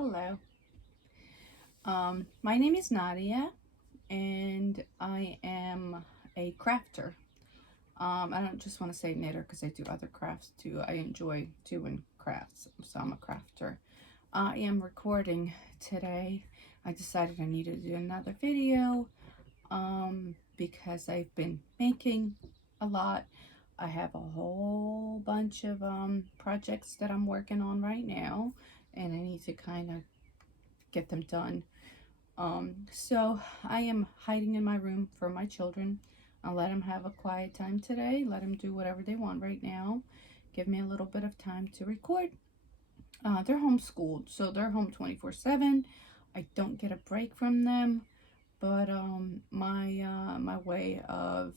Hello. My name is Nadia, and I am a crafter. I don't just want to say knitter because I do other crafts too. I enjoy doing crafts, so I'm a crafter. I am recording today. I decided I needed to do another video because I've been making a lot. I have a whole bunch of projects that I'm working on right now, and I need to kind of get them done. So I am hiding in my room for my children. I'll let them have a quiet time today. Let them do whatever they want right now. Give me a little bit of time to record. They're homeschooled, so they're home 24/7. I don't get a break from them, but my way of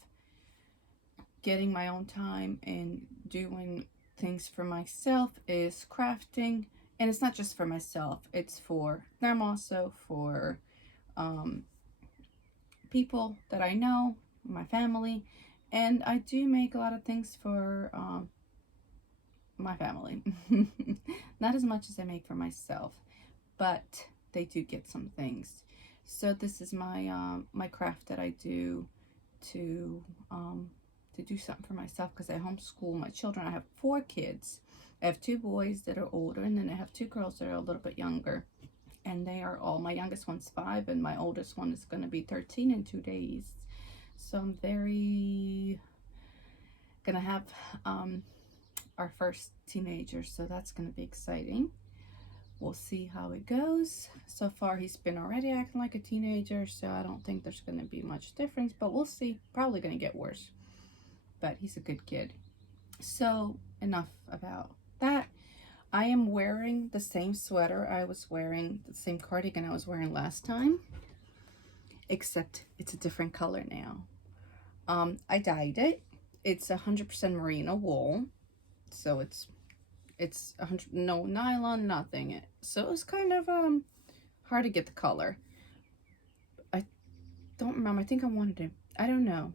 getting my own time and doing things for myself is crafting. And it's not just for myself, it's for them also, for people that I know, my family, and I do make a lot of things for my family. Not as much as I make for myself, but they do get some things. So this is my craft that I do to do something for myself because I homeschool my children. I have 4 kids. I have 2 boys that are older, and then I have 2 girls that are a little bit younger. And they are all, my youngest one's 5 and my oldest one is going to be 13 in 2 days. So I'm very gonna have our first teenager, so that's gonna be exciting. We'll see how it goes. So far he's been already acting like a teenager, so I don't think there's gonna be much difference, but we'll see. Probably gonna get worse, but he's a good kid. So enough about that. I am wearing the same sweater I was wearing, the same cardigan I was wearing last time, except it's a different color now. I dyed it. It's 100% merino wool, so it's 100, no nylon, nothing. So it was kind of hard to get the color. I don't remember. I think I wanted it. I don't know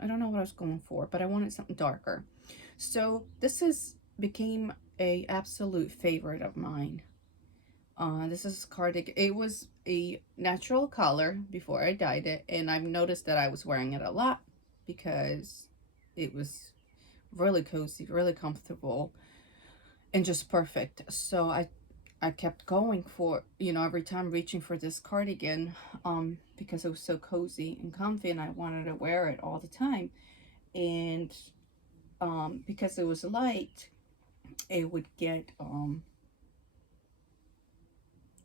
what I was going for, but I wanted something darker. So this became a absolute favorite of mine. This is cardigan. It was a natural color before I dyed it, and I've noticed that I was wearing it a lot because it was really cozy, really comfortable, and just perfect. So I kept going for, every time reaching for this cardigan because it was so cozy and comfy, and I wanted to wear it all the time. And because it was light, it would get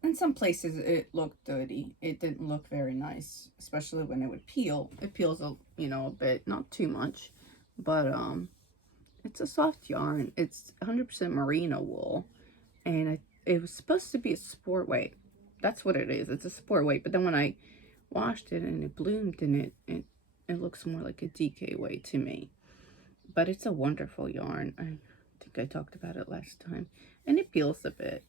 in some places it looked dirty. It didn't look very nice, especially when it would peel. It peels a bit, not too much, but it's a soft yarn. It's 100% merino wool, and it was supposed to be a sport weight. That's what it is. It's a sport weight. But then when I washed it and it bloomed, and it looks more like a DK weight to me. But it's a wonderful yarn. I think I talked about it last time, and it peels a bit,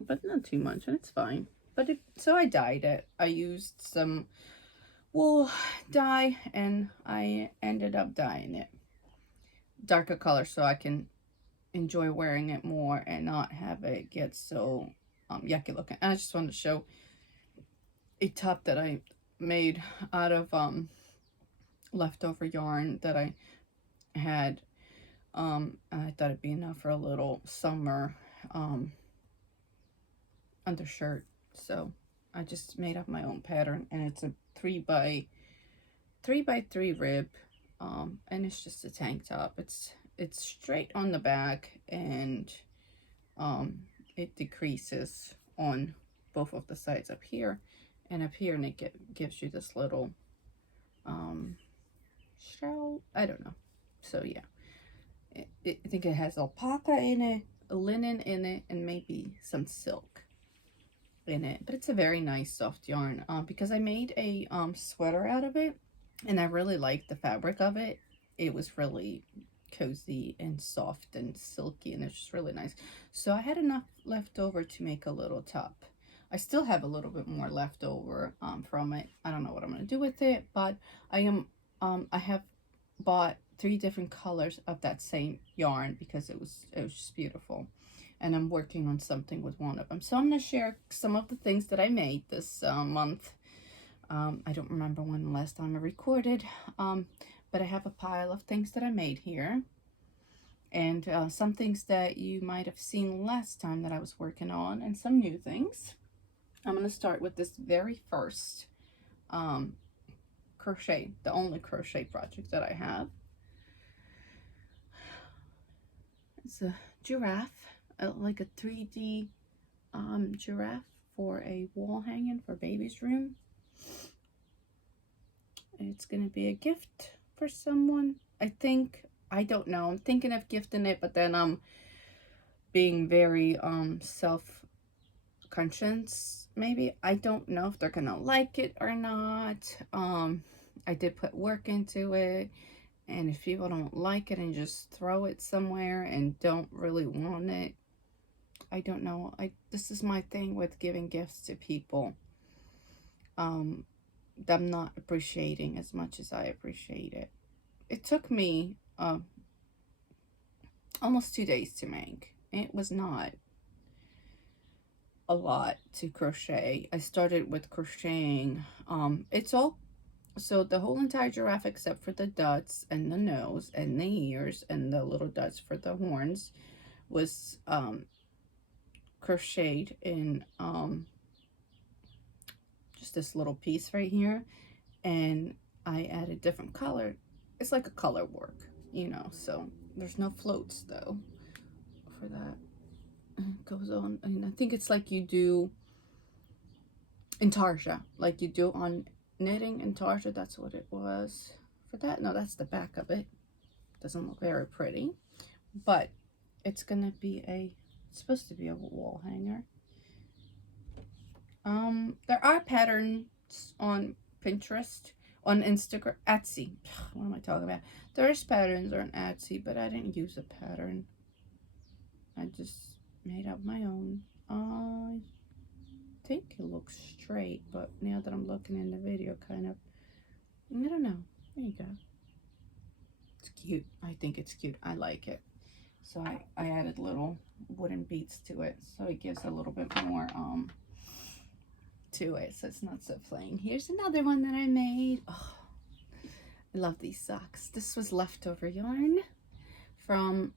but not too much, and it's fine. But so I dyed it. I used some wool dye, and I ended up dyeing it darker color so I can enjoy wearing it more and not have it get so yucky looking. And I just wanted to show a top that I made out of leftover yarn that I had. I thought it'd be enough for a little summer undershirt, so I just made up my own pattern, and it's a 3x3 rib, and it's just a tank top. It's straight on the back, and it decreases on both of the sides up here and up here, and it gives you this little shell. I don't know. So yeah, I think it has alpaca in it, linen in it, and maybe some silk in it. But it's a very nice soft yarn because I made a sweater out of it, and I really liked the fabric of it. It was really cozy and soft and silky, and it's just really nice. So I had enough left over to make a little top. I still have a little bit more left over from it. I don't know what I'm going to do with it, but I have bought 3 different colors of that same yarn because it was just beautiful. and I'm working on something with one of them. So I'm going to share some of the things that I made this month. I don't remember when the last time I recorded, but I have a pile of things that I made here. And some things that you might have seen last time that I was working on, and some new things. I'm going to start with this very first crochet, the only crochet project that I have. It's a giraffe, like a 3D giraffe for a wall hanging for baby's room. It's going to be a gift for someone, I think. I don't know. I'm thinking of gifting it, but then I'm being very self-conscious, maybe. I don't know if they're going to like it or not. I did put work into it, and if people don't like it and just throw it somewhere and don't really want it, I don't know. This is my thing with giving gifts to people. I'm not appreciating as much as I appreciate it. It took me almost 2 days to make. It was not a lot to crochet. I started with crocheting. It's all, so the whole entire giraffe except for the dots and the nose and the ears and the little dots for the horns was crocheted in just this little piece right here, and I added different color. It's like a color work, you know, so there's no floats though for that. It goes on, and I think it's like you do intarsia, like you do on knitting intarsia. That's what it was for that. No, that's the back of it. Doesn't look very pretty, but it's gonna be it's supposed to be a wall hanger. There are patterns on Pinterest, on Instagram, Etsy. What am I talking about? There's patterns on Etsy, but I didn't use a pattern. I just made up my own. I think it looks straight, but now that I'm looking in the video, kind of, I don't know. There you go. It's cute. I think it's cute. I like it. So I added little wooden beads to it, so it gives a little bit more to it, so it's not so plain. Here's another one that I made. Oh, I love these socks. This was leftover yarn from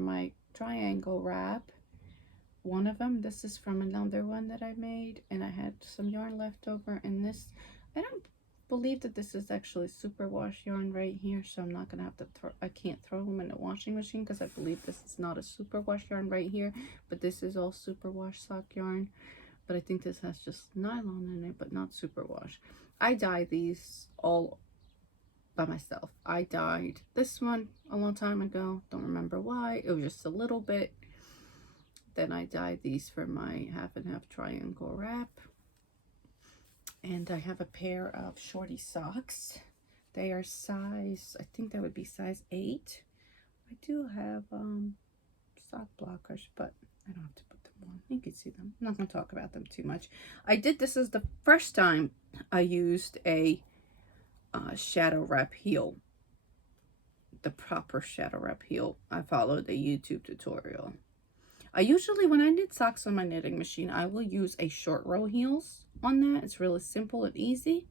my triangle wrap. One of them, this is from another one that I made, and I had some yarn left over, and this, I don't believe that this is actually superwash yarn right here, so I'm not gonna have to I can't throw them in the washing machine because I believe this is not a superwash yarn right here, but this is all superwash sock yarn. But I think this has just nylon in it, but not superwash. I dyed these all by myself. I dyed this one a long time ago. Don't remember why. It was just a little bit. Then I dyed these for my half and half triangle wrap. And I have a pair of shorty socks. They are size, I think that would be size 8. I do have sock blockers, but I don't have to put them on. You can see them. I'm not going to talk about them too much. This is the first time I used a shadow wrap heel. The proper shadow wrap heel. I followed a YouTube tutorial. I usually, when I knit socks on my knitting machine, I will use a short row heels on that. It's really simple and easy.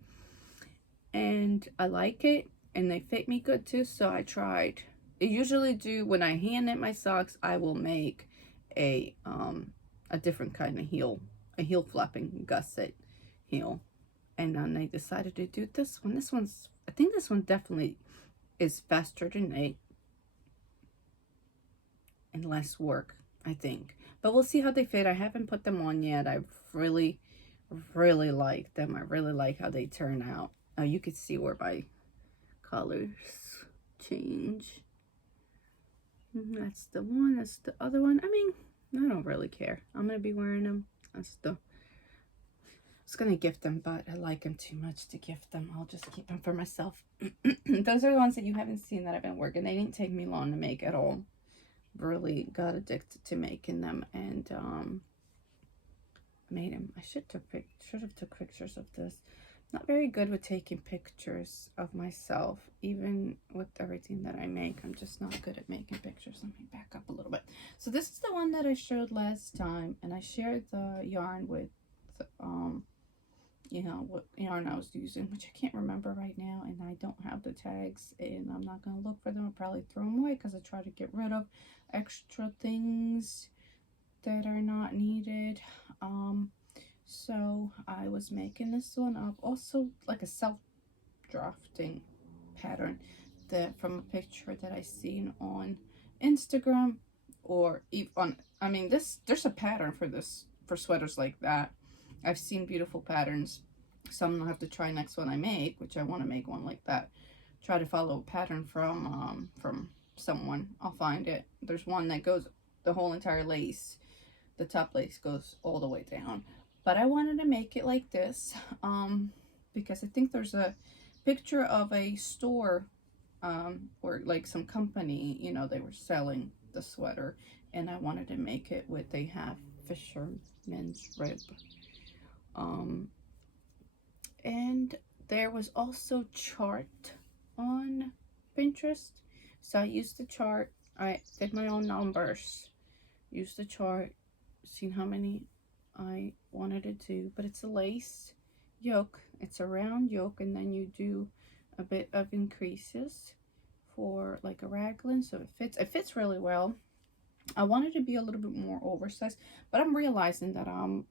And I like it. And they fit me good too, so I tried. I usually do, when I hand knit my socks, I will make a different kind of heel, a heel flapping gusset heel. And then I decided to do this one. I think this one definitely is faster to knit and less work, I think. But we'll see how they fit. I haven't put them on yet. I really, really like them. I really like how they turn out. You can see where my colors change. That's the one. That's the other one. I mean, I don't really care. I'm going to be wearing them. I was going to gift them, but I like them too much to gift them. I'll just keep them for myself. Those are the ones that you haven't seen that I've been working. They didn't take me long to make at all. Really got addicted to making them, and made them. I should have took pictures of this, not very good with taking pictures of myself, even with everything that I make. I'm just not good at making pictures. Let me back up a little bit. So this is the one that I showed last time, and I shared the yarn with, you know, what yarn I was using, which I can't remember right now, and I don't have the tags, and I'm not going to look for them. I'll probably throw them away because I try to get rid of extra things that are not needed. So I was making this one up, also like a self-drafting pattern that from a picture that I seen on Instagram, or even on, I mean, there's a pattern for this, for sweaters like that. I've seen beautiful patterns, so I'm gonna have to try next one I make, which I want to make one like that. Try to follow a pattern from someone. I'll find it. There's one that goes the whole entire lace. The top lace goes all the way down, but I wanted to make it like this because I think there's a picture of a store or like some company, you know, they were selling the sweater, and I wanted to make it with, they have fisherman's rib, and there was also chart on Pinterest, so I used the chart. I did my own numbers, used the chart, seen how many I wanted to do, but it's a lace yoke. It's a round yoke, and then you do a bit of increases for like a raglan, so it fits really well. I wanted to be a little bit more oversized, but I'm realizing that I'm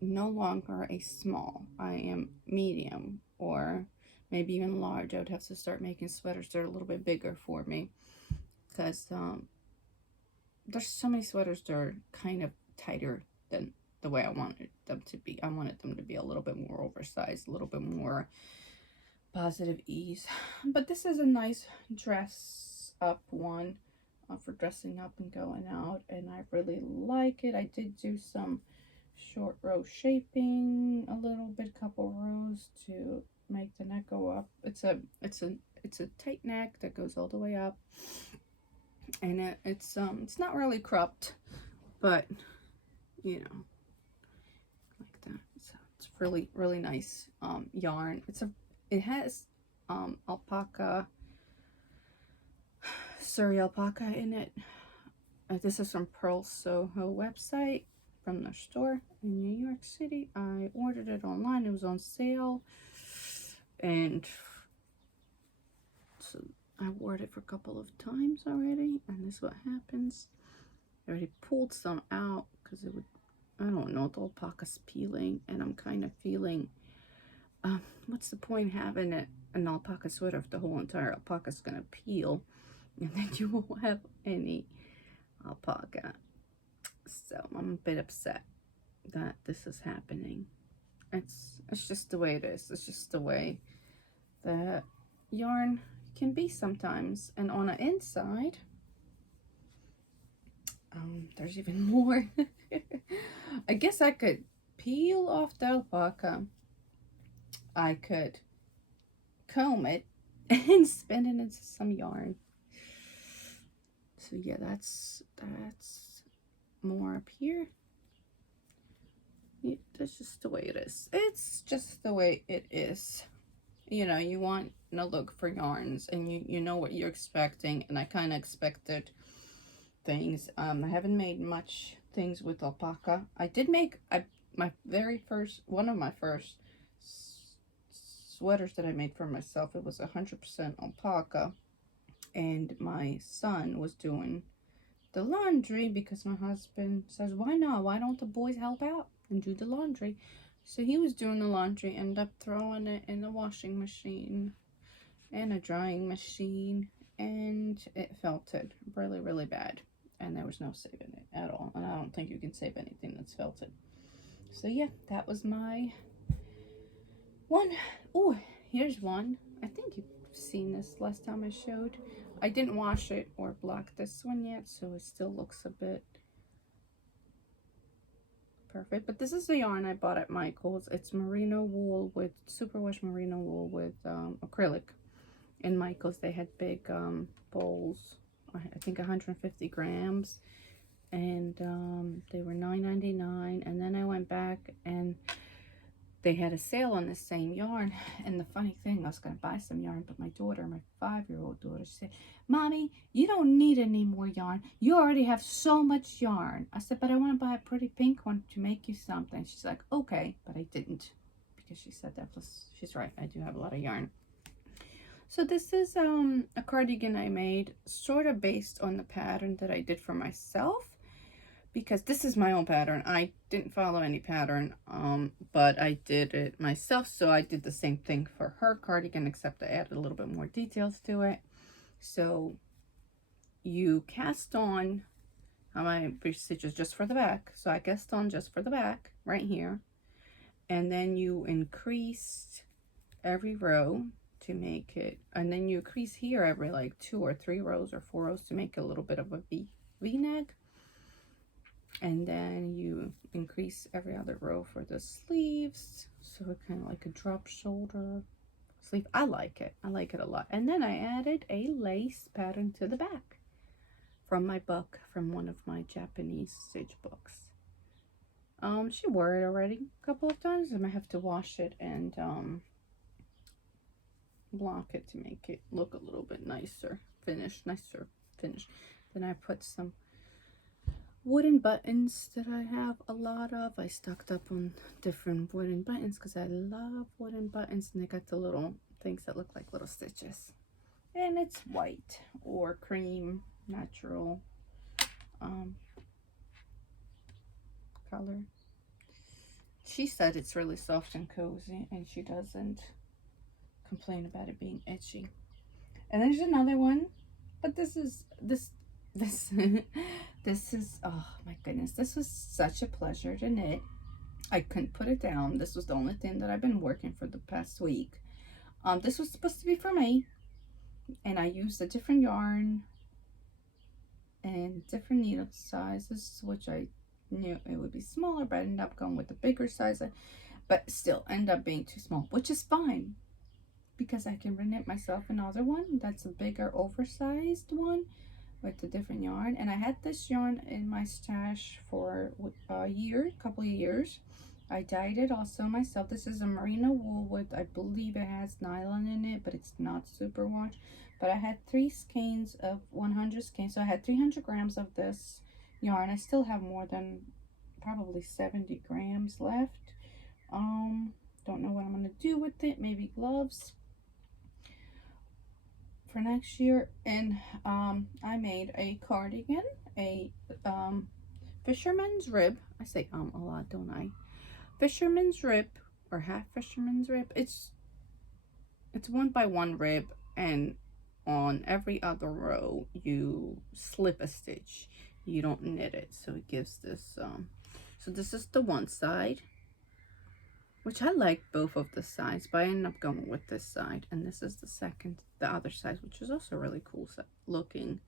no longer a small. I am medium, or maybe even large. I would have to start making sweaters that are a little bit bigger for me, because there's so many sweaters that are kind of tighter than the way I wanted them to be. I wanted them to be a little bit more oversized, a little bit more positive ease. But this is a nice dress up one for dressing up and going out, and I really like it. I did do some short row shaping a little bit, couple rows to make the neck go up. It's a tight neck that goes all the way up, and it's not really cropped, but you know, like that. So it's really nice yarn. It has alpaca, Surrey alpaca in it. This is from Pearl Soho website, from their store in New York City. I ordered it online. It was on sale, and so I wore it for a couple of times already, and this is what happens. I already pulled some out because it would, I don't know, the alpaca's peeling, and I'm kind of feeling, what's the point having an alpaca sweater if the whole entire alpaca's gonna peel, and then you won't have any alpaca. So I'm a bit upset that this is happening. It's just the way it is. It's just the way that yarn can be sometimes. And on the inside, there's even more. I guess I could peel off the alpaca. I could comb it and spin it into some yarn. So yeah, that's more up here. Yeah, that's just the way it is. It's just the way it is. You know, you want to look for yarns, and you know what you're expecting, and I kind of expected things. I haven't made much things with alpaca. I did make one of my first sweaters that I made for myself. It was 100% alpaca, and my son was doing the laundry because my husband says, why not? Why don't the boys help out and do the laundry? So he was doing the laundry, ended up throwing it in the washing machine and a drying machine, and it felted really bad, and there was no saving it at all, and I don't think you can save anything that's felted. So yeah, that was my one. Oh, here's one. I think you've seen this last time I showed. I didn't wash it or block this one yet, so it still looks a bit perfect. But this is the yarn I bought at Michael's. It's merino wool with superwash merino wool with acrylic. In Michael's, they had big bowls, I think 150 grams, and they were $9.99. And then I went back, and they had a sale on the same yarn. And the funny thing, I was going to buy some yarn, but my daughter, my 5-year-old daughter, she said, Mommy, you don't need any more yarn. You already have so much yarn. I said, but I want to buy a pretty pink one to make you something. She's like, okay, but I didn't, because she said that. Plus, she's right, I do have a lot of yarn. So this is a cardigan I made sort of based on the pattern that I did for myself, because this is my own pattern. I didn't follow any pattern, but I did it myself. So I did the same thing for her cardigan, except I added a little bit more details to it. So you cast on my stitches just for the back. So I cast on just for the back right here. And then you increased every row to make it, and then you increase here every like 2 or 3 rows or 4 rows to make a little bit of a V-neck. And then you increase every other row for the sleeves, so it kind of like a drop shoulder sleeve. I like it a lot. And then I added a lace pattern to the back from my book, from one of my Japanese stitch books. She wore it already a couple of times. I might have to wash it and block it to make it look a little bit nicer finish. Then I put some wooden buttons that I have a lot of. I stocked up on different wooden buttons because I love wooden buttons, and they got the little things that look like little stitches. And it's white or cream, natural color. She said it's really soft and cozy, and she doesn't complain about it being itchy. And there's another one, but this is oh my goodness, this was such a pleasure to knit. I couldn't put it down. This was the only thing that I've been working for the past week. This was supposed to be for me, and I used a different yarn and different needle sizes, which I knew it would be smaller, but I ended up going with the bigger size, but still ended up being too small, which is fine, because I can reknit myself another one that's a bigger oversized one with a different yarn. And I had this yarn in my stash for a couple of years. I dyed it also myself. This is a merino wool with, I believe it has nylon in it, but it's not super wash. But I had 3 skeins of 100 skeins, so I had 300 grams of this yarn. I still have more than probably 70 grams left. Don't know what I'm gonna do with it. Maybe gloves for next year. And I made a cardigan, a fisherman's rib. I say a lot, don't I? Fisherman's rib, or half fisherman's rib. It's 1 by 1 rib, and on every other row you slip a stitch. You don't knit it, so it gives this so this is the one side, which I like both of the sides, but I ended up going with this side. And this is the other side, which is also really cool looking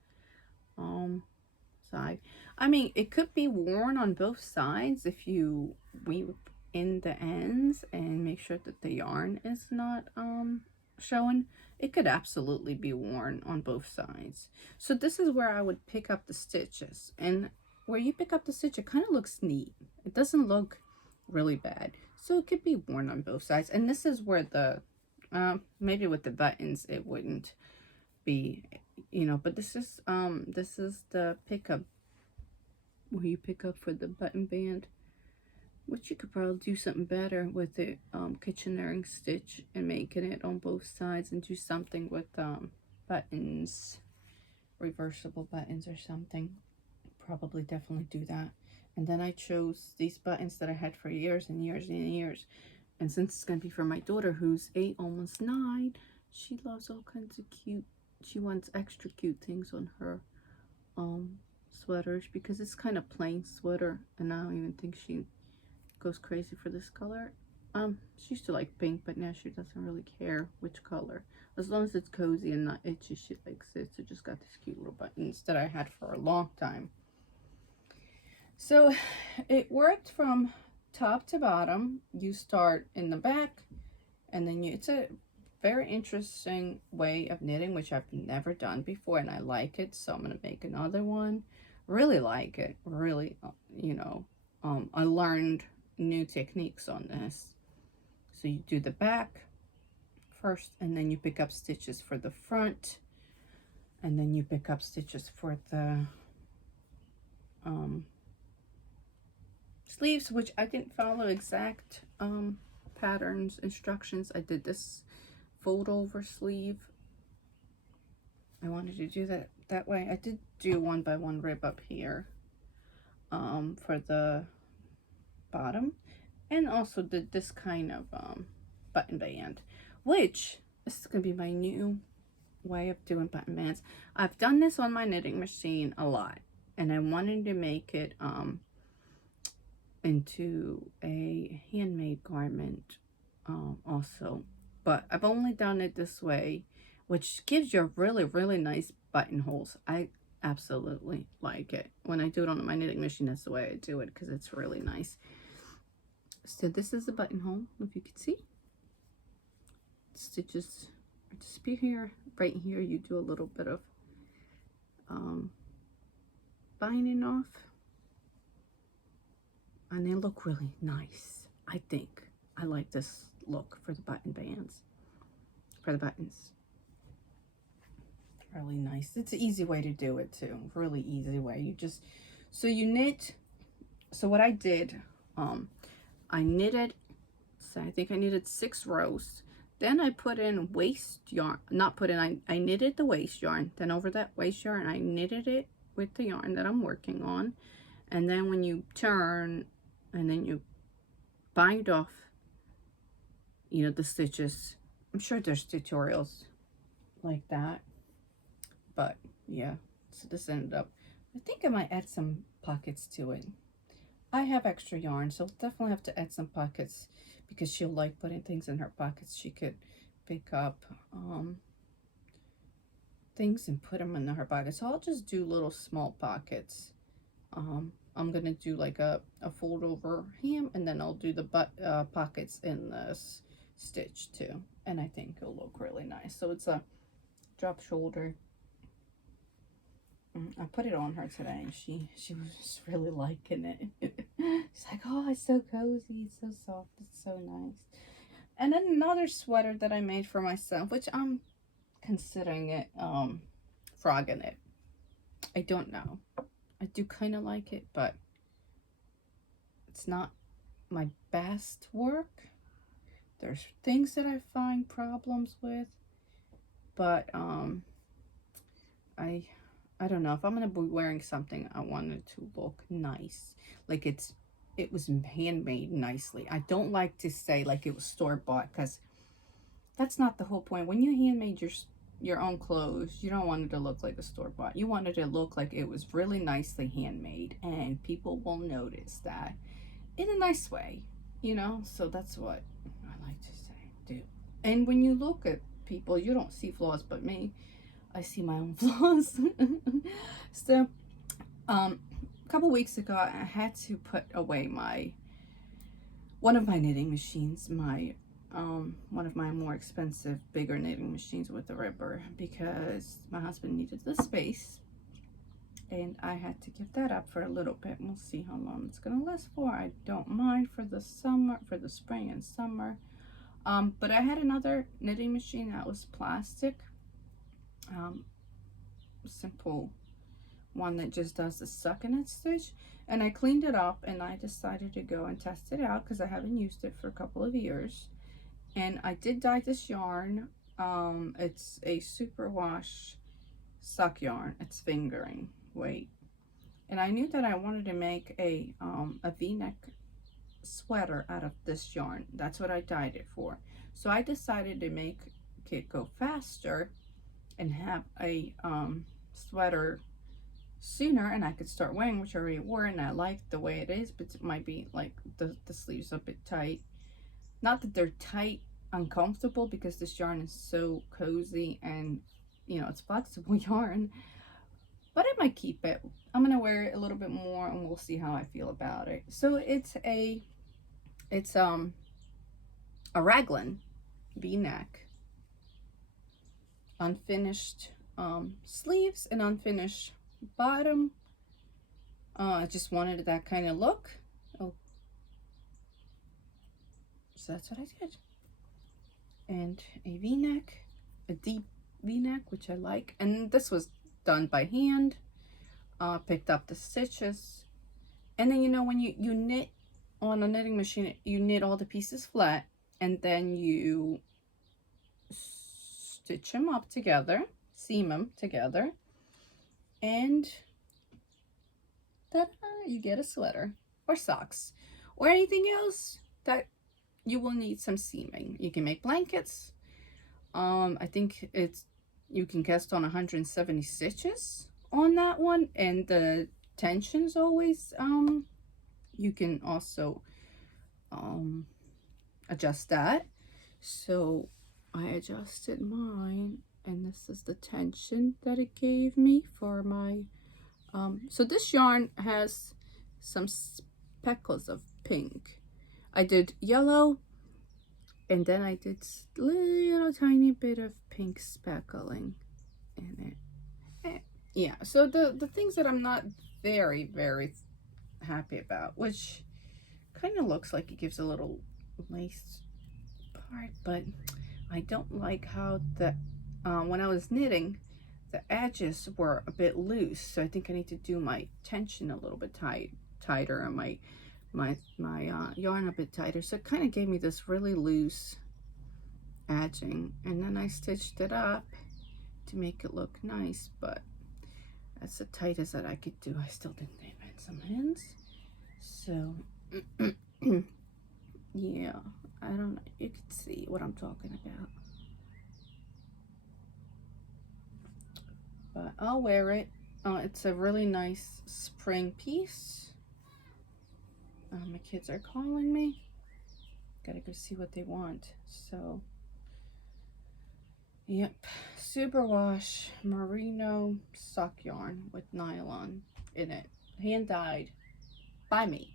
side. I mean, it could be worn on both sides if you weave in the ends and make sure that the yarn is not showing. It could absolutely be worn on both sides. So this is where I would pick up the stitches, and where you pick up the stitch, it kind of looks neat. It doesn't look really bad, so it could be worn on both sides. And this is where the maybe with the buttons it wouldn't be, but this is the pickup, where you pick up for the button band, which you could probably do something better with the kitcheneering stitch and making it on both sides, and do something with buttons, reversible buttons or something. Probably definitely do that. And then I chose these buttons that I had for years and years and years. And since it's going to be for my daughter, who's 8, almost 9, she loves all kinds of cute, she wants extra cute things on her sweaters, because it's kind of plain sweater, and I don't even think she goes crazy for this color. She used to like pink, but now she doesn't really care which color. As long as it's cozy and not itchy, she likes it. So just got these cute little buttons that I had for a long time. So it worked from top to bottom. You start in the back, and then it's a very interesting way of knitting, which I've never done before, and I like it, so I'm gonna make another one. Really like it, really. I learned new techniques on this. So you do the back first, and then you pick up stitches for the front, and then you pick up stitches for the sleeves, which I didn't follow exact patterns, instructions. I did this fold over sleeve. I wanted to do that way. I did do 1 by 1 rib up here for the bottom, and also did this kind of button band, which this is gonna be my new way of doing button bands. I've done this on my knitting machine a lot, and I wanted to make it into a handmade garment also, but I've only done it this way, which gives you really, really nice buttonholes. I absolutely like it. When I do it on my knitting machine, that's the way I do it, because it's really nice. So this is the buttonhole, if you can see. Stitches just be here, right here. You do a little bit of binding off, and they look really nice. I think I like this look for the button bands, for the buttons. Really nice. It's an easy way to do it too. Really easy way. You just, so you knit. So what I did, I knitted, so I think I knitted 6 rows. Then I put in waste yarn, not put in, I knitted the waste yarn. Then over that waste yarn, I knitted it with the yarn that I'm working on. And then when you turn, and then you bind off, you know, the stitches. I'm sure there's tutorials like that. But yeah, so this ended up, I think I might add some pockets to it. I have extra yarn, so definitely have to add some pockets, because she'll like putting things in her pockets. She could pick up things and put them in her pockets. So I'll just do little small pockets. I'm gonna do like a fold over hem, and then I'll do the pockets in this stitch too, and I think it'll look really nice. So it's a drop shoulder. I put it on her today, and she was just really liking it. She's like, oh, it's so cozy, it's so soft, it's so nice. And then another sweater that I made for myself, which I'm considering it frogging it. I don't know. I do kind of like it, but it's not my best work. There's things that I find problems with, but I don't know, if I'm gonna be wearing something, I want it to look nice, like it was handmade nicely. I don't like to say like it was store-bought, because that's not the whole point. When you handmade your own clothes, you don't want it to look like a store-bought. You want it to look like it was really nicely handmade, and people will notice that in a nice way, you know. So that's what I like to say, do. And when you look at people, you don't see flaws, but me, I see my own flaws. So a couple weeks ago, I had to put away one of my knitting machines, one of my more expensive, bigger knitting machines with the ripper, because my husband needed the space, and I had to give that up for a little bit. We'll see how long it's gonna last for. I don't mind for the summer, for the spring and summer. But I had another knitting machine that was plastic, simple one that just does the sucking stitch, and I cleaned it up, and I decided to go and test it out, because I haven't used it for a couple of years. And I did dye this yarn. It's a superwash suck yarn. It's fingering weight, and I knew that I wanted to make a v-neck sweater out of this yarn. That's what I dyed it for. So I decided to make it go faster and have a sweater sooner, and I could start wearing, which I already wore, and I like the way it is, but it might be like the sleeves a bit tight. Not that they're tight uncomfortable, because this yarn is so cozy, and you know, it's flexible yarn, but I might keep it. I'm gonna wear it a little bit more, and we'll see how I feel about it. So it's a raglan v-neck, unfinished sleeves and unfinished bottom. I just wanted that kind of look. Oh, so that's what I did. and a v-neck, a deep v-neck, which I like. And this was done by hand. Picked up the stitches, and then, you know, when you knit on a knitting machine, you knit all the pieces flat, and then you stitch them up together, seam them together, and you get a sweater or socks or anything else that you will need some seaming. You can make blankets. I think you can cast on 170 stitches on that one, and the tension's always you can also adjust that. So I adjusted mine, and this is the tension that it gave me for my so this yarn has some speckles of pink. I did yellow, and then I did little tiny bit of pink speckling in it. Yeah, so the things that I'm not very happy about, which kind of looks like it gives a little lace part, but I don't like how the when I was knitting, the edges were a bit loose, so I think I need to do my tension a little bit tighter, and my yarn a bit tighter. So it kind of gave me this really loose edging, and then I stitched it up to make it look nice, but that's the tightest that I could do. I still didn't invent some ends, so yeah, I don't know, you can see what I'm talking about. But I'll wear it. It's a really nice spring piece. My kids are calling me. Gotta go see what they want. So, yep. Superwash merino sock yarn with nylon in it. Hand dyed by me.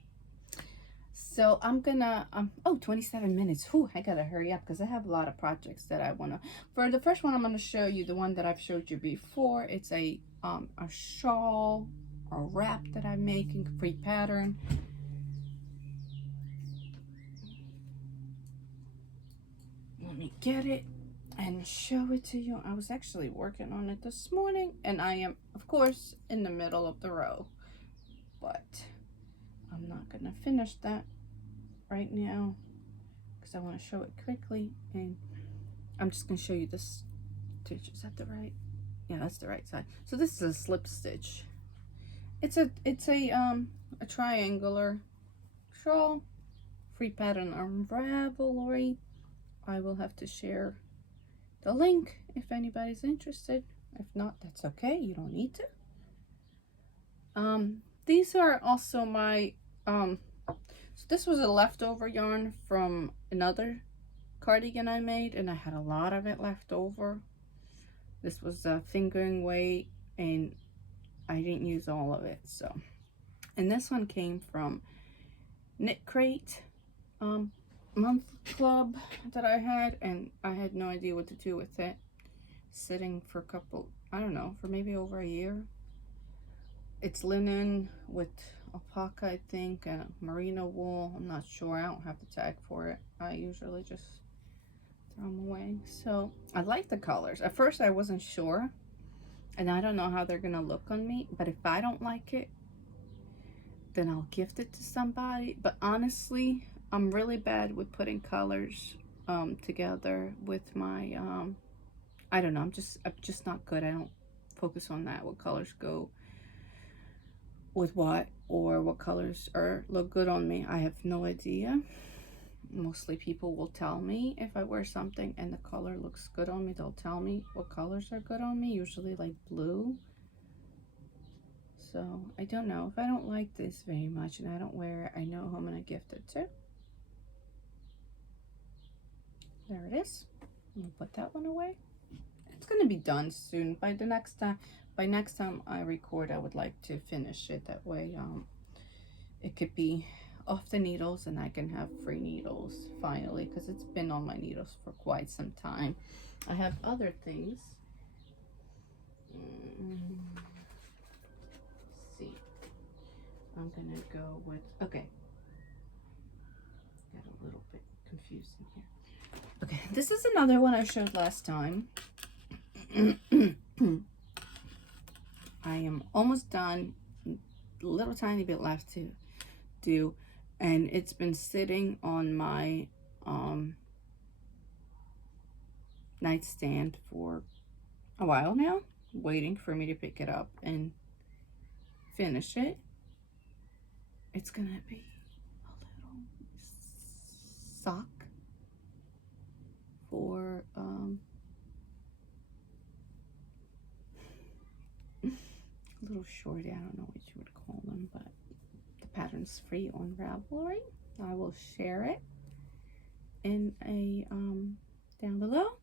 So I'm gonna, oh, 27 minutes. Whew, I gotta hurry up because I have a lot of projects that I wanna, for the first one, I'm gonna show you the one that I've showed you before. It's a shawl or wrap that I'm making, free pattern. Let me get it and show it to you. I was actually working on it this morning, and I am, of course, in the middle of the row, but I'm not gonna finish that right now because I want to show it quickly, and I'm just going to show you this stitch. Is that the right? Yeah, that's the right side. So this is a slip stitch. It's a triangular shawl, free pattern unravelry. I will have to share the link if anybody's interested. If not, that's okay. You don't need to. These are also my so this was a leftover yarn from another cardigan I made, and I had a lot of it left over. This was a fingering weight, and I didn't use all of it. So, and this one came from Knit Crate month club that I had, and I had no idea what to do with it. Sitting for a couple, I don't know, for maybe over a year. It's linen with alpaca, I think, and merino wool. I'm not sure. I don't have the tag for it. I usually just throw them away. So I like the colors. At first I wasn't sure, and I don't know how they're gonna look on me, but if I don't like it, then I'll gift it to somebody. But honestly, I'm really bad with putting colors together with my I don't know, I'm just not good. I don't focus on that, what colors go with what, or what colors look good on me. I have no idea. Mostly people will tell me if I wear something and the color looks good on me, they'll tell me what colors are good on me, usually like blue. So I don't know. If I don't like this very much and I don't wear it, I know who I'm gonna gift it to. There it is. I'm gonna put that one away. It's gonna be done soon. By next time I record, I would like to finish it. That way it could be off the needles and I can have free needles finally, because it's been on my needles for quite some time. I have other things. Let's see. I'm gonna go with, okay. Got a little bit confusing here. Okay, This is another one I showed last time. I am almost done. A little tiny bit left to do, and it's been sitting on my nightstand for a while now, waiting for me to pick it up and finish it. It's gonna be a little sock for a little shorty. I don't know what you would call them, but the pattern's free on Ravelry. I will share it in a down below.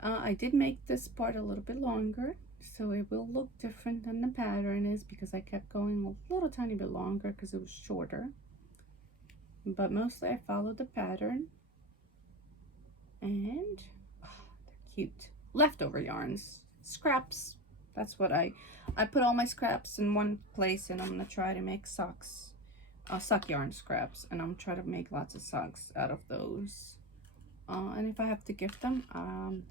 I did make this part a little bit longer, so it will look different than the pattern is, because I kept going a little tiny bit longer because it was shorter. But mostly I followed the pattern, and they're cute. Leftover yarns, scraps. That's what I put all my scraps in one place, and I'm gonna try to make socks, sock yarn scraps, and I'm gonna try to make lots of socks out of those. And if I have to gift them,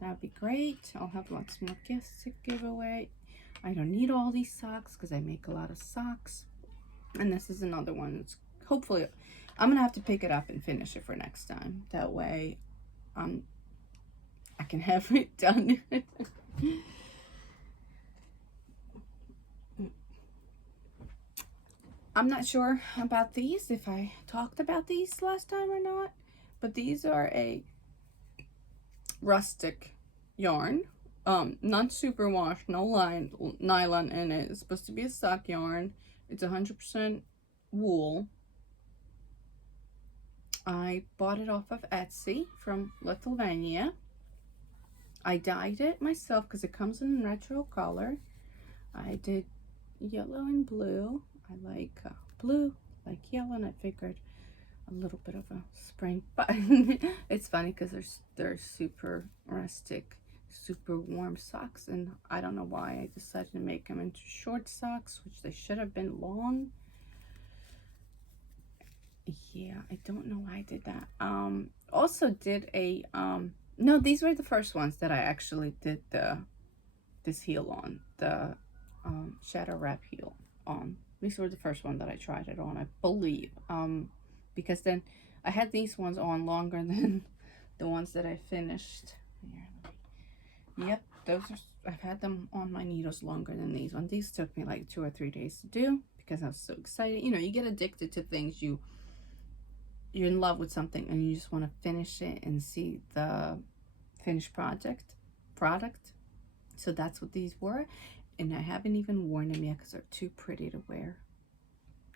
that'd be great. I'll have lots more gifts to give away. I don't need all these socks because I make a lot of socks. And this is another one that's hopefully, I'm gonna have to pick it up and finish it for next time. That way, I can have it done. I'm not sure about these, if I talked about these last time or not, but these are a rustic yarn, not superwash, no nylon in it. It's supposed to be a sock yarn. It's 100% wool. I bought it off of Etsy from Lithuania. I dyed it myself because it comes in retro color. I did yellow and blue. I like blue, like yellow, and I figured a little bit of a spring, but it's funny because they're super rustic, super warm socks, and I don't know why I decided to make them into short socks, which they should have been long. Yeah, I don't know why I did that. Also did a no, these were the first ones that I actually did this heel on, the shadow wrap heel on. These were the first one that I tried it on, I believe. Because then I had these ones on longer than the ones that I finished. Yep, those are, I've had them on my needles longer than these ones. These took me like 2 or 3 days to do because I was so excited. You know, you get addicted to things. You're in love with something and you just want to finish it and see the finished product. So that's what these were. And I haven't even worn them yet because they're too pretty to wear.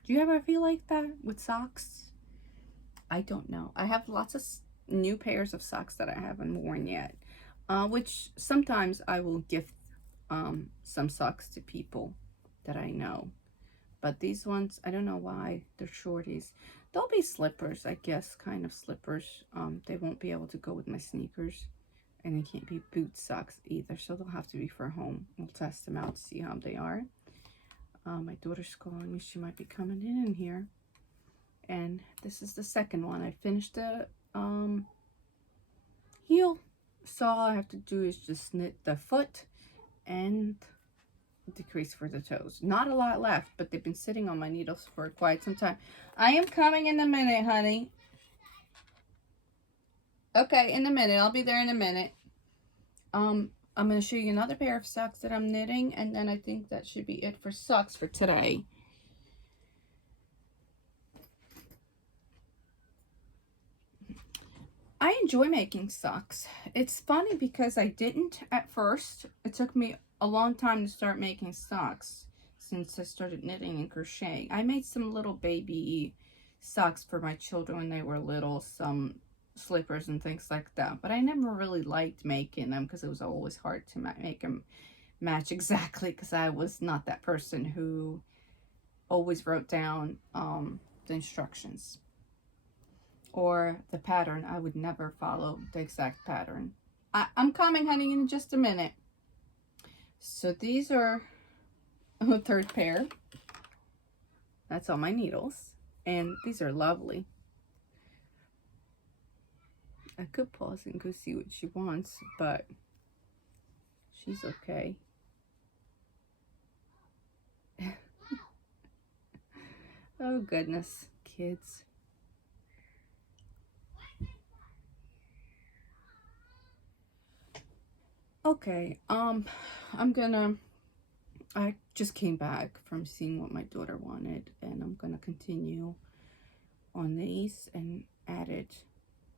Do you ever feel like that with socks? I don't know. I have lots of new pairs of socks that I haven't worn yet, which sometimes I will gift some socks to people that I know. But these ones, I don't know why, they're shorties. They'll be slippers, I guess, kind of slippers. They won't be able to go with my sneakers. And they can't be boot socks either, so they'll have to be for home. We'll test them out to see how they are. My daughter's calling me. She might be coming in here. And this is the second one. I finished the heel. So all I have to do is just knit the foot and decrease for the toes. Not a lot left, but they've been sitting on my needles for quite some time. I am coming in a minute, honey. Okay, in a minute. I'll be there in a minute. I'm going to show you another pair of socks that I'm knitting, and then I think that should be it for socks for today. I enjoy making socks. It's funny because I didn't at first. It took me a long time to start making socks since I started knitting and crocheting. I made some little baby socks for my children when they were little, some slippers and things like that, but I never really liked making them because it was always hard to make them match exactly, because I was not that person who always wrote down the instructions or the pattern. I would never follow the exact pattern. I'm coming, honey, in just a minute. So these are a third pair. That's all my needles, and these are lovely. I could pause and go see what she wants, but she's okay. Oh goodness, kids. Okay, I just came back from seeing what my daughter wanted, and I'm gonna continue on these and added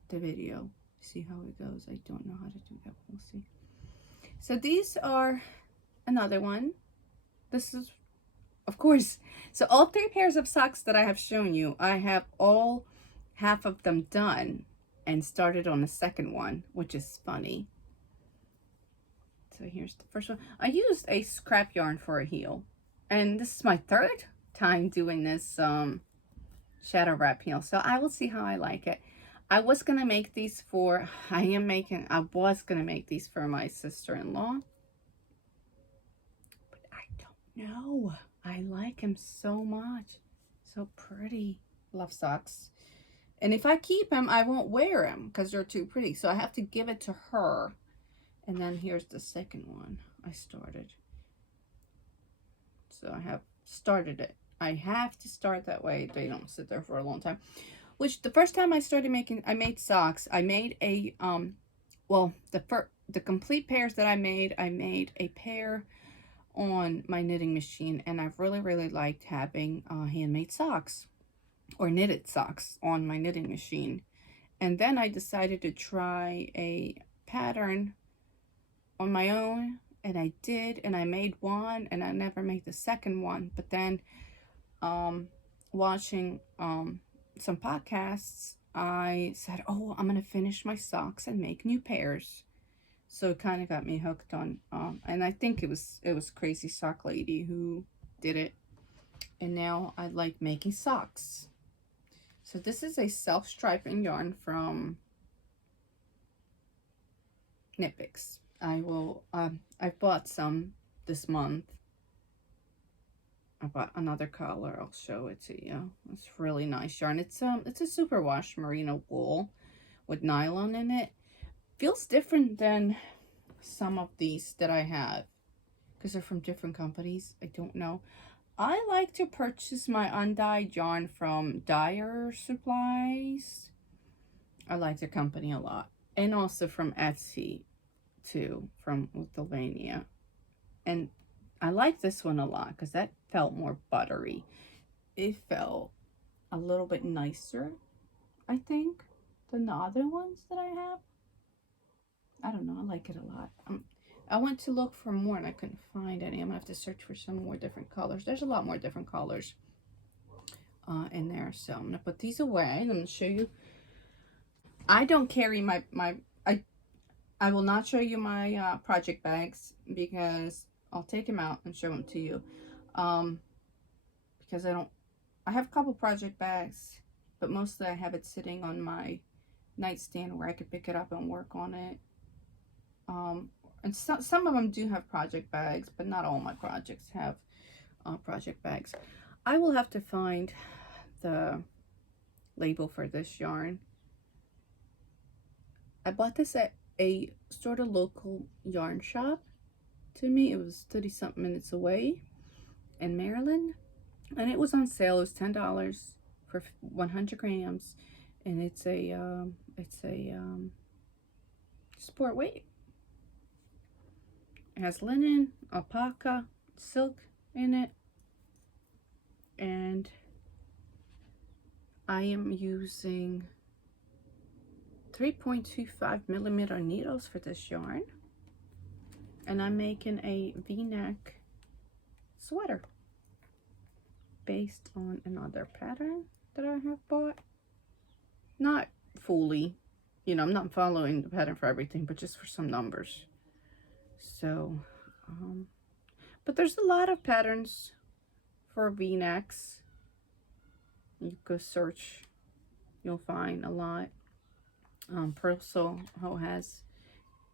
the video. See how it goes. I don't know how to do that. We'll see. So these are another one. This is, of course, so all 3 pairs of socks that I have shown you, I have all half of them done and started on the second one, which is funny. So here's the first one. I used a scrap yarn for a heel, and this is my 3rd time doing this shadow wrap heel, so I will see how I like it. I was gonna make these for my sister-in-law, but I don't know. I like him so much. So pretty. Love socks. And if I keep them, I won't wear them because they're too pretty. So I have to give it to her. And then here's the second one I started. So I have started it. I have to start that way. They don't sit there for a long time. Which the first time I made socks. I made a, well, the complete pairs that I made a pair on my knitting machine, and I've really liked having handmade socks or knitted socks on my knitting machine. And then I decided to try a pattern on my own, and I did, and I made one, and I never made the second one. But then watching some podcasts, I said, oh, I'm gonna finish my socks and make new pairs. So it kind of got me hooked on, and I think it was Crazy Sock Lady who did it. And now I like making socks. So this is a self-striping yarn from Knit Picks. I bought some this month. I bought another color. I'll show it to you. It's really nice yarn. It's a superwash merino wool with nylon in it. Feels different than some of these that I have because they're from different companies. I don't know. I like to purchase my undyed yarn from Dyer Supplies. I like their company a lot. And also from Etsy too, from Lithuania. And I like this one a lot because that felt more buttery. It felt a little bit nicer, I think, than the other ones that I have. I don't know. I like it a lot. I went to look for more and I couldn't find any. I'm going to have to search for some more different colors. There's a lot more different colors in there. So I'm going to put these away. I'm going to show you. I don't carry I will not show you my project bags because I'll take them out and show them to you. Because I have a couple project bags, but mostly I have it sitting on my nightstand where I could pick it up and work on it. And some of them do have project bags, but not all my projects have project bags. I will have to find the label for this yarn. I bought this at a sort of local yarn shop to me. It was 30-something minutes away in Maryland, and it was on sale. It was $10 for 100 grams, and it's a sport weight. It has linen, alpaca, silk in it, and I am using 3.25 millimeter needles for this yarn, and I'm making a V-neck sweater based on another pattern that I have bought. Not fully, you know, I'm not following the pattern for everything, but just for some numbers. So, but there's a lot of patterns for V-necks. You go search, you'll find a lot. Pearl Soho has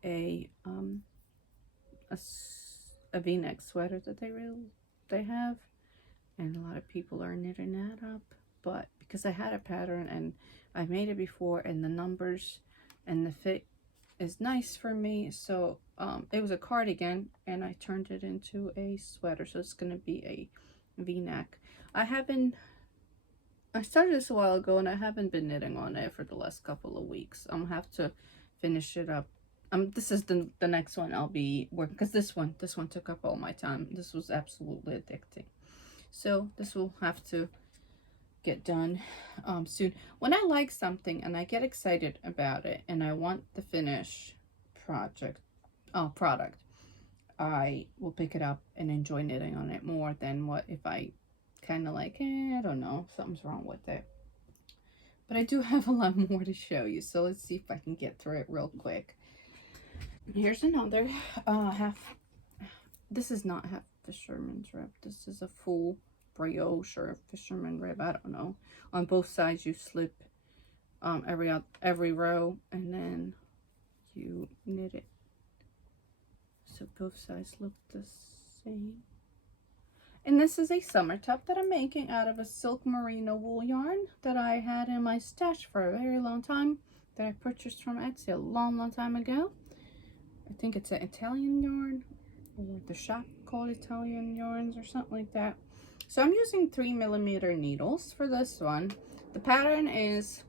a V-neck sweater that they have, and a lot of people are knitting that up. But because I had a pattern and I made it before, and the numbers and the fit is nice for me. So it was a cardigan and I turned it into a sweater, so it's going to be a v-neck. I started this a while ago and I haven't been knitting on it for the last couple of weeks. I'm gonna have to finish it up. This is the next one I'll be working, because this one took up all my time. This was absolutely addicting. So this will have to get done soon. When I like something and I get excited about it and I want the finished product, I will pick it up and enjoy knitting on it more than what if I kind of like, I don't know, something's wrong with it. But I do have a lot more to show you, so let's see if I can get through it real quick. Here's another half. This is not half Fisherman's rib. This is a full brioche or Fisherman rib. I don't know. On both sides, you slip every row, and then you knit it so both sides look the same. And this is a summer top that I'm making out of a silk merino wool yarn that I had in my stash for a very long time, that I purchased from Etsy a long time ago. I think it's an Italian yarn, or the shop called Italian Yarns or something like that. So I'm using 3mm needles for this one. The pattern is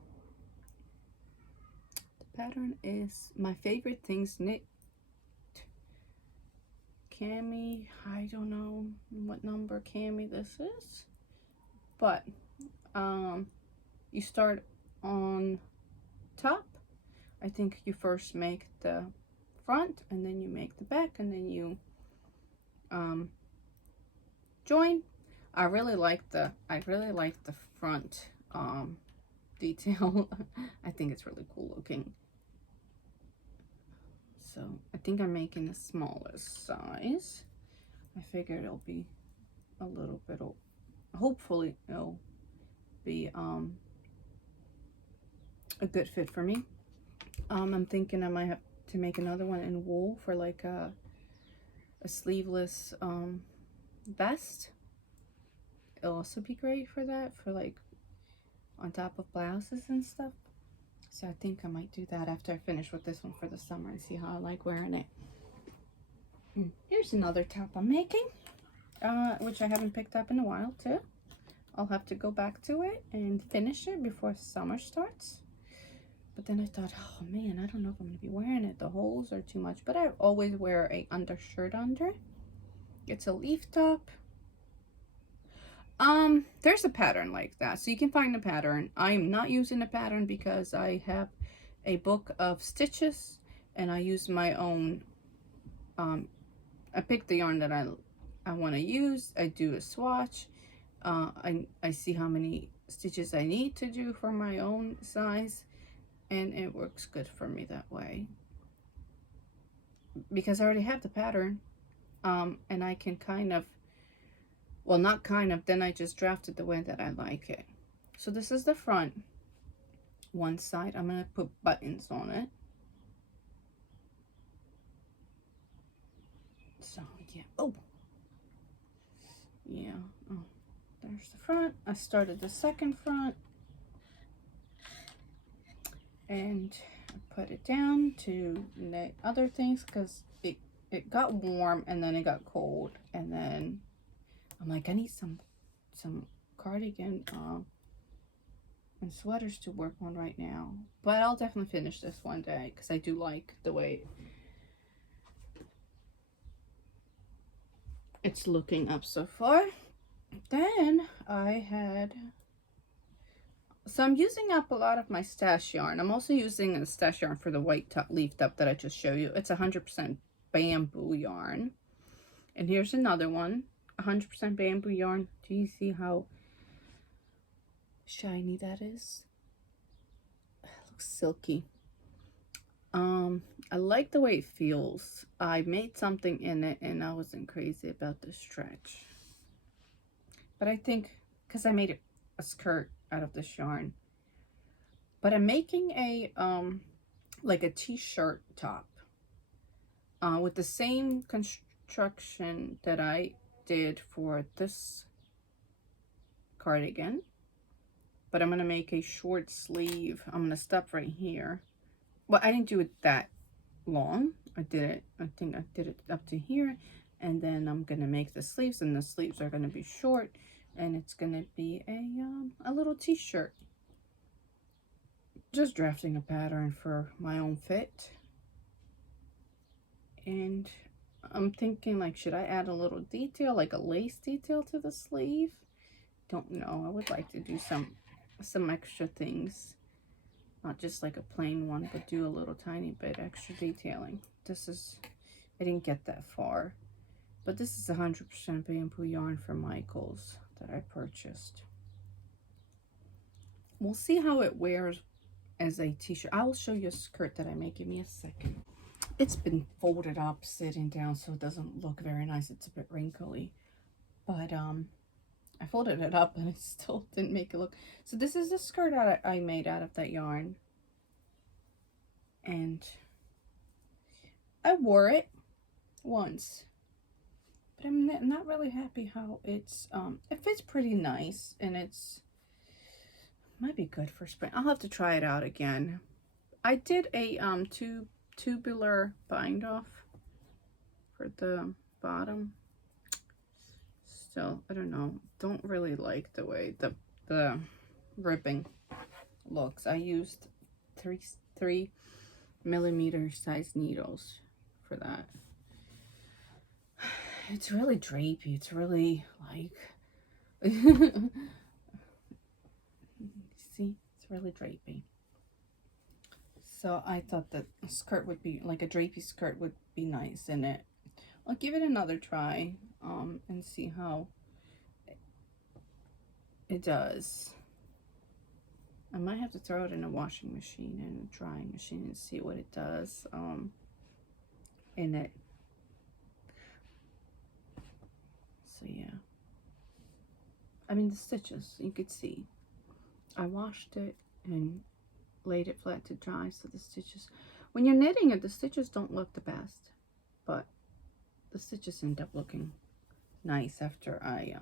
My Favorite Things Knit cami. I don't know what number cami this is, but you start on top. I think you first make the front and then you make the back and then you join. I really like the front detail. I think it's really cool looking. So I think I'm making the smallest size. I figured it'll be a little bit, hopefully it'll be a good fit for me. I'm thinking I might have to make another one in wool for like a sleeveless vest. It'll also be great for that, for like on top of blouses and stuff. So I think I might do that after I finish with this one for the summer and see how I like wearing it. Here's another top I'm making, which I haven't picked up in a while too. I'll have to go back to it and finish it before summer starts. But then I thought, oh man, I don't know if I'm going to be wearing it. The holes are too much. But I always wear a undershirt under. It's a leaf top. There's a pattern like that, so you can find a pattern. I am not using a pattern because I have a book of stitches and I use my own. I pick the yarn that I want to use. I do a swatch. I see how many stitches I need to do for my own size, and it works good for me that way because I already have the pattern, and I can kind of, well, not kind of, then I just draft it the way that I like it. So this is the front one side. I'm going to put buttons on it. So yeah, oh yeah, oh, there's the front. I started the second front and I put it down to knit other things because it got warm and then it got cold, and then I'm like, I need some cardigan and sweaters to work on right now, but I'll definitely finish this one day because I do like the way it's looking up so far. Then so I'm using up a lot of my stash yarn. I'm also using a stash yarn for the white top, leaf top that I just showed you. It's 100% bamboo yarn. And here's another one, 100% bamboo yarn. Do you see how shiny that is? It looks silky. I like the way it feels. I made something in it and I wasn't crazy about the stretch. But I think, because I made a skirt out of this yarn. But I'm making a, like a t-shirt top. With the same construction that I did for this cardigan. But I'm going to make a short sleeve. I'm going to stop right here well, I didn't do it that long. I think I did it up to here, and then I'm gonna make the sleeves, and the sleeves are gonna be short, and it's gonna be a little t-shirt. Just drafting a pattern for my own fit. And I'm thinking, like, should I add a little detail, like a lace detail to the sleeve? Don't know. I would like to do some extra things, not just like a plain one, but do a little tiny bit extra detailing. I didn't get that far, but this is 100% bamboo yarn from Michaels that I purchased. We'll see how it wears as a t-shirt. I will show you a skirt that I made. Give me a second. It's been folded up, sitting down, so it doesn't look very nice. It's a bit wrinkly, but I folded it up and it still didn't make it look. So this is the skirt I made out of that yarn, and I wore it once, but I'm not really happy how it's it fits pretty nice, and it's might be good for spring. I'll have to try it out again. I did a tubular bind off for the bottom, so I don't know, don't really like the way the ribbing looks. I used 3mm size needles for that. It's really drapey. It's really like see, it's really drapey. So I thought that a skirt would be like a drapey skirt would be nice in it. I'll give it another try and see how it does. I might have to throw it in a washing machine and a drying machine and see what it does in it. So yeah, I mean, the stitches, you could see I washed it and laid it flat to dry, so the stitches, when you're knitting it, the stitches don't look the best, but the stitches end up looking nice after I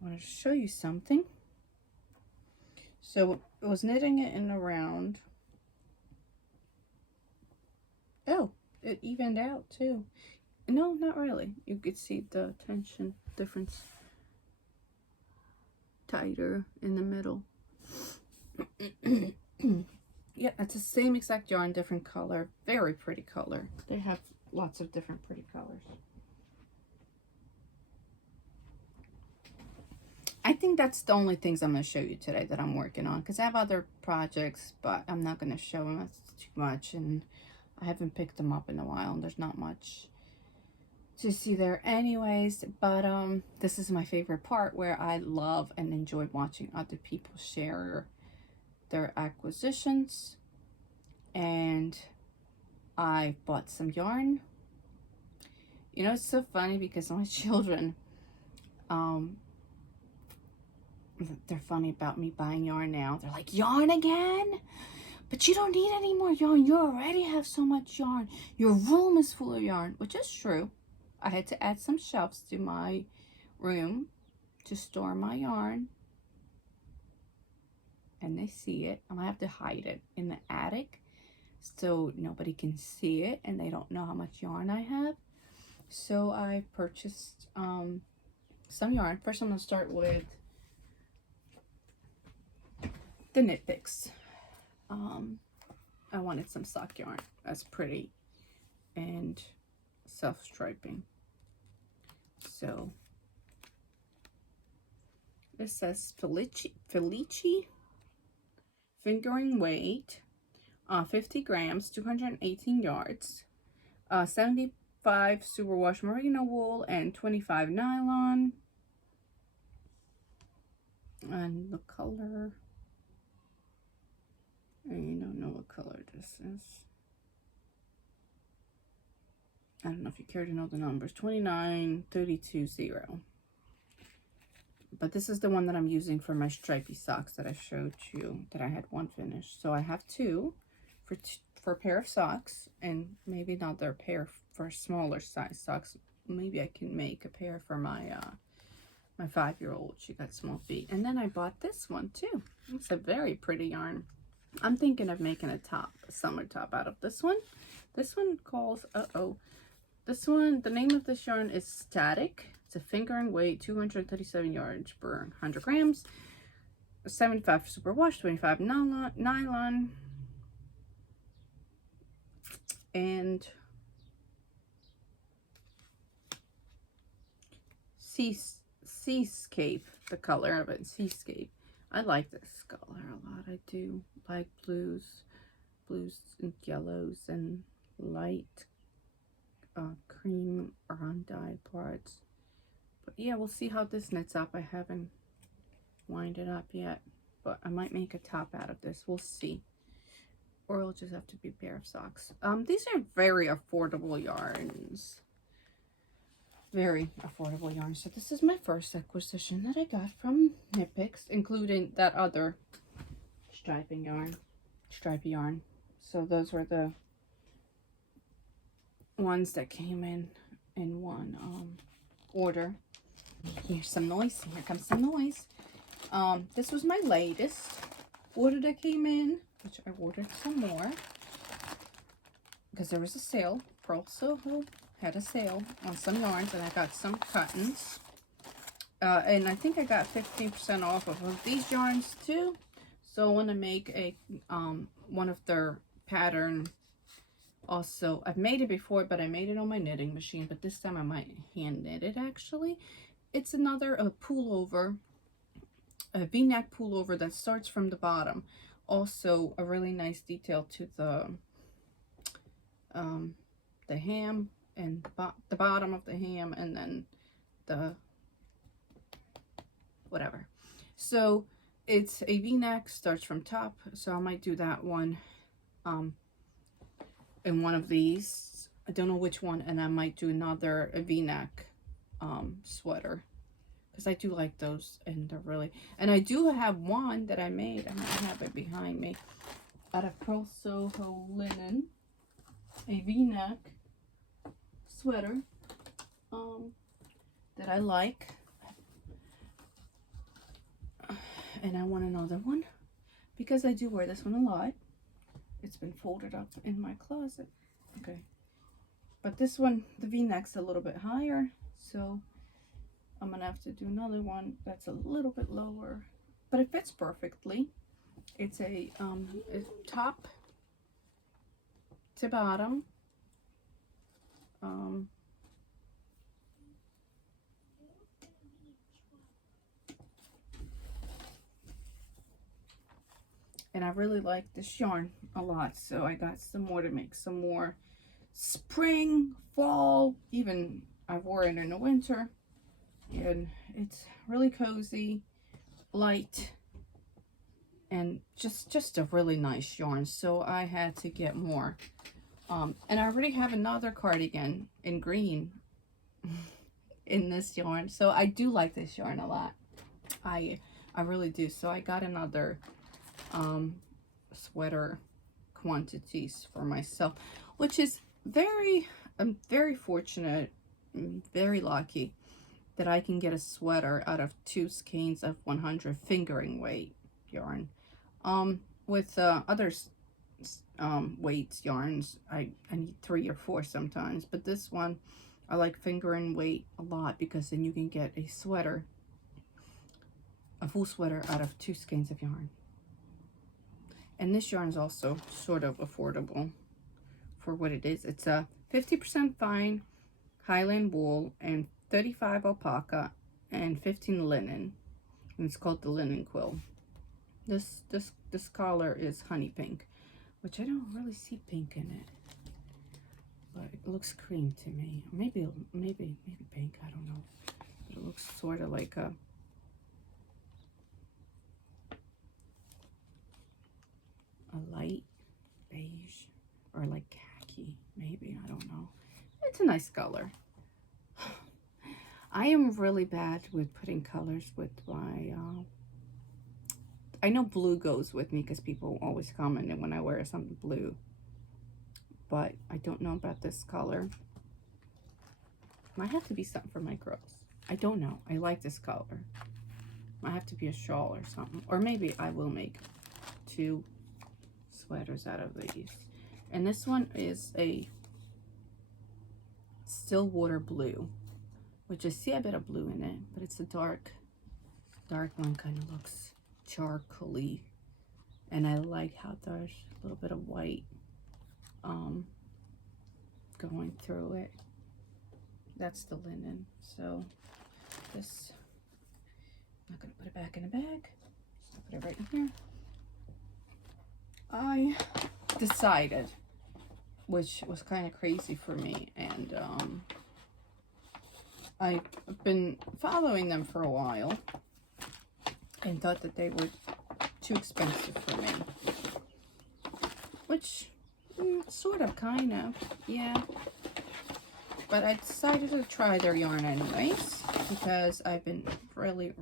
wanted to show you something. So I was knitting it in a round. Oh, it evened out too. No, not really. You could see the tension difference tighter in the middle. Yeah, it's the same exact yarn, different color. Very pretty color. They have lots of different pretty colors. I think that's the only things I'm going to show you today that I'm working on, because I have other projects, but I'm not going to show them. That's too much, and I haven't picked them up in a while, and there's not much to see there anyways. But this is my favorite part, where I love and enjoy watching other people share their acquisitions. And I bought some yarn. You know, it's so funny because my children, they're funny about me buying yarn now. They're like, yarn again? But you don't need any more yarn. You already have so much yarn. Your room is full of yarn, which is true. I had to add some shelves to my room to store my yarn. And they see it. I'm gonna have to hide it in the attic so nobody can see it and they don't know how much yarn I have. So I purchased some yarn. First I'm gonna start with the Knit Picks. I wanted some sock yarn that's pretty and self-striping. So it says Felici fingering weight, 50 grams, 218 yards, 75 superwash merino wool, and 25 nylon. And the color, I don't know what color this is. I don't know if you care to know the numbers. 29320. But this is the one that I'm using for my stripy socks that I showed you, that I had one finished. So I have two for a pair of socks, and maybe another pair for smaller size socks. Maybe I can make a pair for my my 5-year-old. She got small feet. And then I bought this one too. It's a very pretty yarn. I'm thinking of making a summer top out of this one. This one calls, this one, the name of this yarn is Static. It's a finger and weight, 237 yards per 100 grams, 75 superwash, 25 nylon, and Seascape, the color of it, Seascape. I like this color a lot. I do like blues and yellows and light cream or undyed parts. But yeah, we'll see how this knits up. I haven't wind it up yet, but I might make a top out of this. We'll see. Or it'll just have to be a pair of socks. These are very affordable yarns. Very affordable yarn. So this is my first acquisition that I got from Knit Picks, including that other stripy yarn. So those were the ones that came in one order. Here's some noise. Here comes some noise. This was my latest order that came in, which I ordered some more because there was a sale. Pearl Soho had a sale on some yarns, and I got some cottons. And I think I got 15% off of these yarns too. So I want to make a one of their pattern. Also, I've made it before, but I made it on my knitting machine. But this time I might hand knit it. Actually, it's another pullover, a V-neck pullover that starts from the bottom. Also, a really nice detail to the hem and the bottom of the hem, and then the whatever. So it's a V-neck, starts from top. So I might do that one in one of these. I don't know which one, and I might do another V-neck sweater, because I do like those, and they're really, and I do have one that I made. I might have it behind me, out of Pearl Soho linen, a V-neck sweater that I like, and I want another one because I do wear this one a lot. It's been folded up in my closet. Okay, but this one, the V-neck's a little bit higher, so I'm gonna have to do another one that's a little bit lower, but it fits perfectly. It's a top to bottom. And I really like this yarn a lot, so I got some more to make some more spring, fall, even I wore it in the winter, and it's really cozy, light, and just a really nice yarn. So I had to get more, and I already have another cardigan in green in this yarn, so I do like this yarn a lot. I really do. So I got another sweater quantities for myself, which is I'm very fortunate, very lucky that I can get a sweater out of 2 skeins of 100 fingering weight yarn. With other weights yarns, I need 3 or 4 sometimes, but this one I like fingering weight a lot, because then you can get a sweater, a full sweater out of 2 skeins of yarn. And this yarn is also sort of affordable for what it is. It's a 50% fine Highland wool and 35 alpaca and 15 linen. And it's called the linen quill. This color is honey pink, which I don't really see pink in it, but it looks cream to me. Maybe pink, I don't know. But it looks sort of like a light beige or like khaki, maybe, I don't know. It's a nice color. I am really bad with putting colors with my I know blue goes with me, because people always comment when I wear something blue, but I don't know about this color. Might have to be something for my girls. I don't know. I like this color. Might have to be a shawl or something, or maybe I will make 2 sweaters out of these. And this one is a Stillwater blue, which I see a bit of blue in it, but it's a dark one. Kind of looks charcoaly, and I like how there's a little bit of white going through it. That's the linen. So this, I'm not gonna put it back in the bag. Just put it right in here. I decided, which was kind of crazy for me, and I've been following them for a while and thought that they were too expensive for me, which sort of, kind of, yeah, but I decided to try their yarn anyways, because I've been really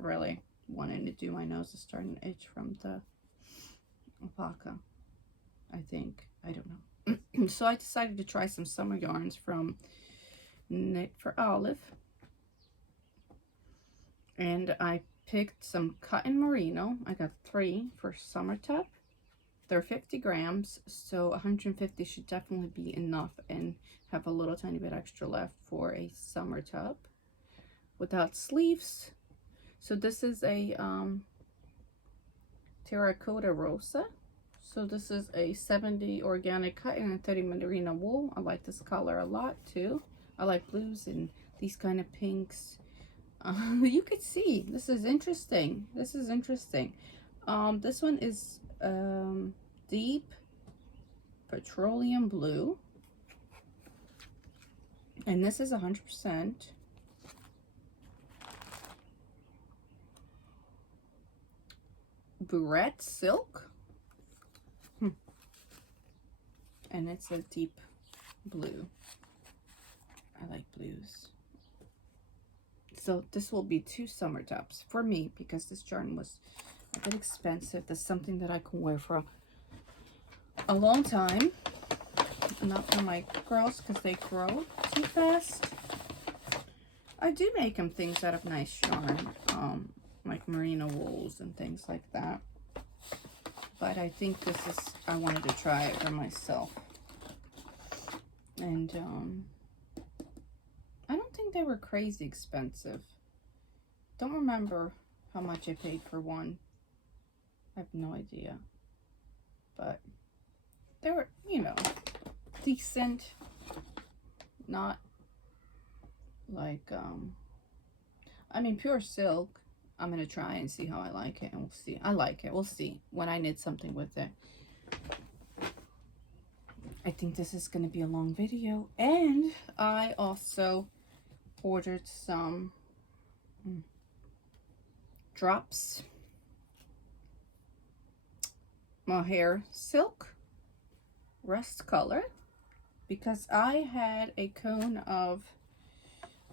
wanting to do my nose. Is starting to itch from the alpaca, I think. I don't know. So I decided to try some summer yarns from Knit for Olive, and I picked some cotton merino. I got 3 for summer top. They're 50 grams, so 150 should definitely be enough, and have a little tiny bit extra left for a summer top without sleeves. So this is a terracotta rosa. So this is a 70 organic cotton and 30 merino wool. I like this color a lot too. I like blues and these kind of pinks. You could see, this is interesting. This is interesting. This one is deep petroleum blue, and this is 100% Burette silk, and it's a deep blue. I like blues. So this will be 2 summer tops for me, because this yarn was a bit expensive. That's something that I can wear for a long time. Not for my girls, because they grow too fast. I do make them things out of nice yarn, like merino wools and things like that. But I think this is, I wanted to try it for myself. And I don't think they were crazy expensive. Don't remember how much I paid for one. I have no idea. But they were, you know, decent. Not like, I mean, pure silk. I'm going to try and see how I like it, and we'll see. I like it. We'll see when I knit something with it. I think this is going to be a long video. And I also ordered some drops mohair silk rust color, because I had a cone of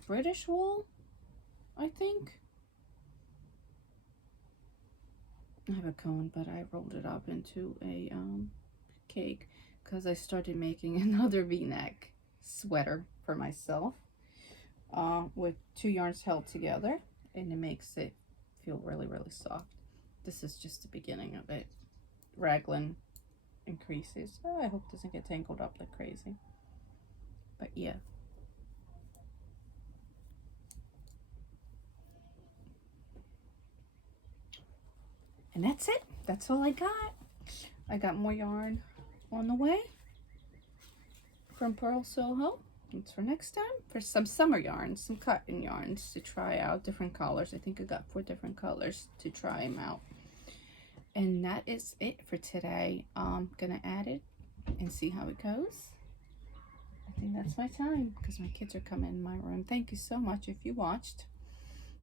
British wool, I think. I have a cone, but I rolled it up into a cake, because I started making another v-neck sweater for myself with 2 yarns held together, and it makes it feel really soft. This is just the beginning of it. Raglan increases. Oh, I hope it doesn't get tangled up like crazy. But yeah. And that's it. That's all I got. I got more yarn on the way from Pearl Soho. It's for next time, for some summer yarns, some cotton yarns to try out, different colors. I think I got 4 different colors to try them out. And that is it for today. I'm gonna add it and see how it goes. I think that's my time, because my kids are coming in my room. Thank you so much if you watched.